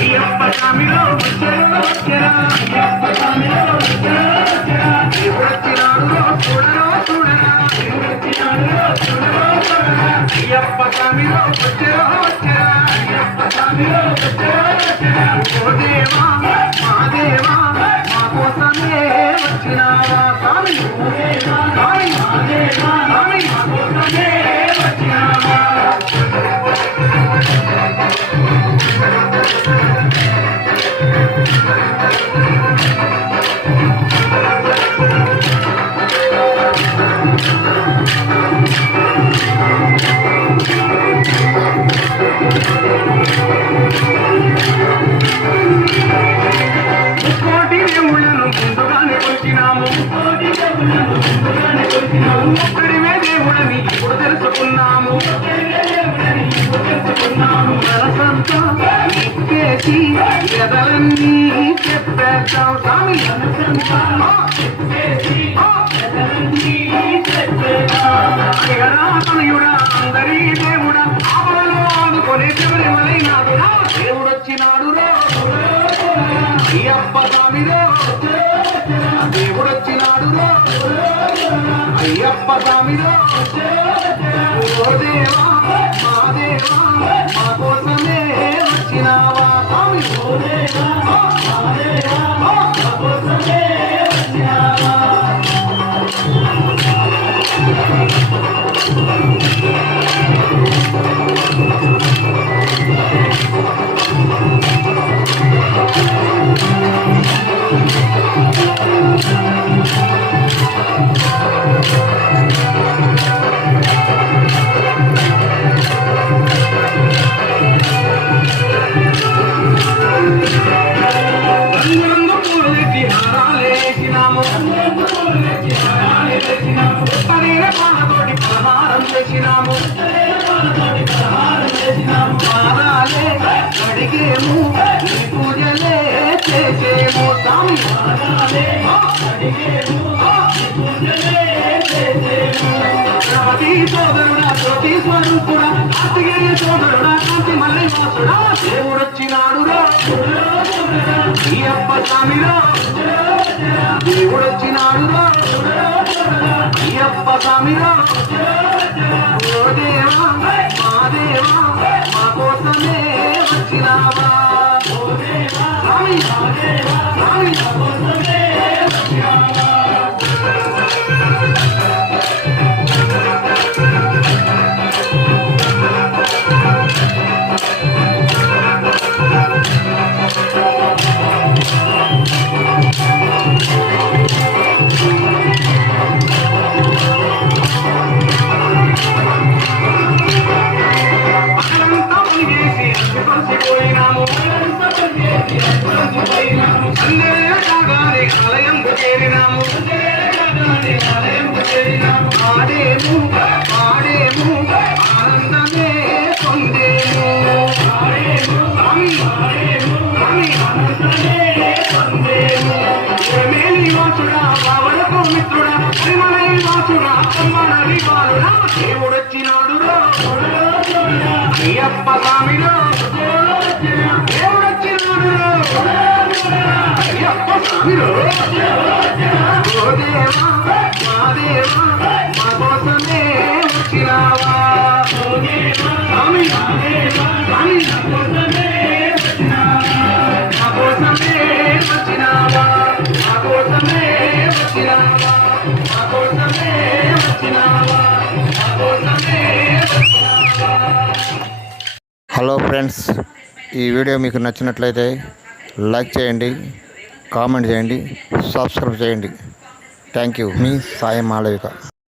అయ్యప్ప స్వామిలో వచ్చరా దేవుడొచ్చినాడురో చూడరో చూడరా అయ్యప్ప స్వామిలో వచ్చరా ఓ దేవా మా దేవా మా కోసమే వచ్చినావా స్వామి స్వామి స్వామి మా కోసమే వచ్చినావా ఒక్కడివే దేవుడని ఇప్పుడు తెలుసుకున్నాము మనసంతా ఇప్పేసి ఎదలన్నీ చెప్పేద్దాం స్వామి తనయుడా అందరి దేవుడా ఆపదలో ఆదుకొని శబరిమలైనాడు దేవుడొచ్చినాడురో అయ్యప్ప స్వామిరో దేవుడొచ్చినాడురో అయ్యప్ప స్వామిలో ఓ దేవా మా దేవా మా కోసమే వచ్చినావా స్వామి ఓ దేవా మా దేవా మా కోసమే వచ్చినావా అడిగేము నీ పూజలే చేసేము స్వామి రాతి సోదరుడా జ్యోతి స్వరూపుడా కార్తికేయ సోదరుడా కాంతి మల్లె వాసుడా దేవుడొచ్చినాడురో అయ్యప్ప స్వామిలో దేవుడొచ్చినాడురో అయ్యప్ప స్వామిలో ఓ దేవా మా దేవా మా కోసమే వచ్చినావా స్వామి స్వామి కోసమే వచ్చినావా ఆలయంకు చేరినాము ఆడేము ఆడేము ఆనందమే పొందేము వాసుడా బావలకు మిత్రుడా శ్రీమలై వాసుడా అమ్మనరి బాలుడా దేవుడొచ్చినాడురో అయ్యప్ప స్వామిలో దేవుడొచ్చినాడురో అయ్యప్ప స్వామిలో ఓ దేవా మా దేవా మా కోసమే వచ్చినావా స్వామి స్వామి మా కోసమే వచ్చినావా మా కోసమే వచ్చినావా మా కోసమే వచ్చినావా మా కోసమే వచ్చినావా. హలో ఫ్రెండ్స్, ఈ వీడియో మీకు నచ్చినట్లయితే లైక్ చేయండి, కామెంట్ చేయండి, సబ్స్క్రైబ్ చేయండి. Thank you. Me Sai Malavika.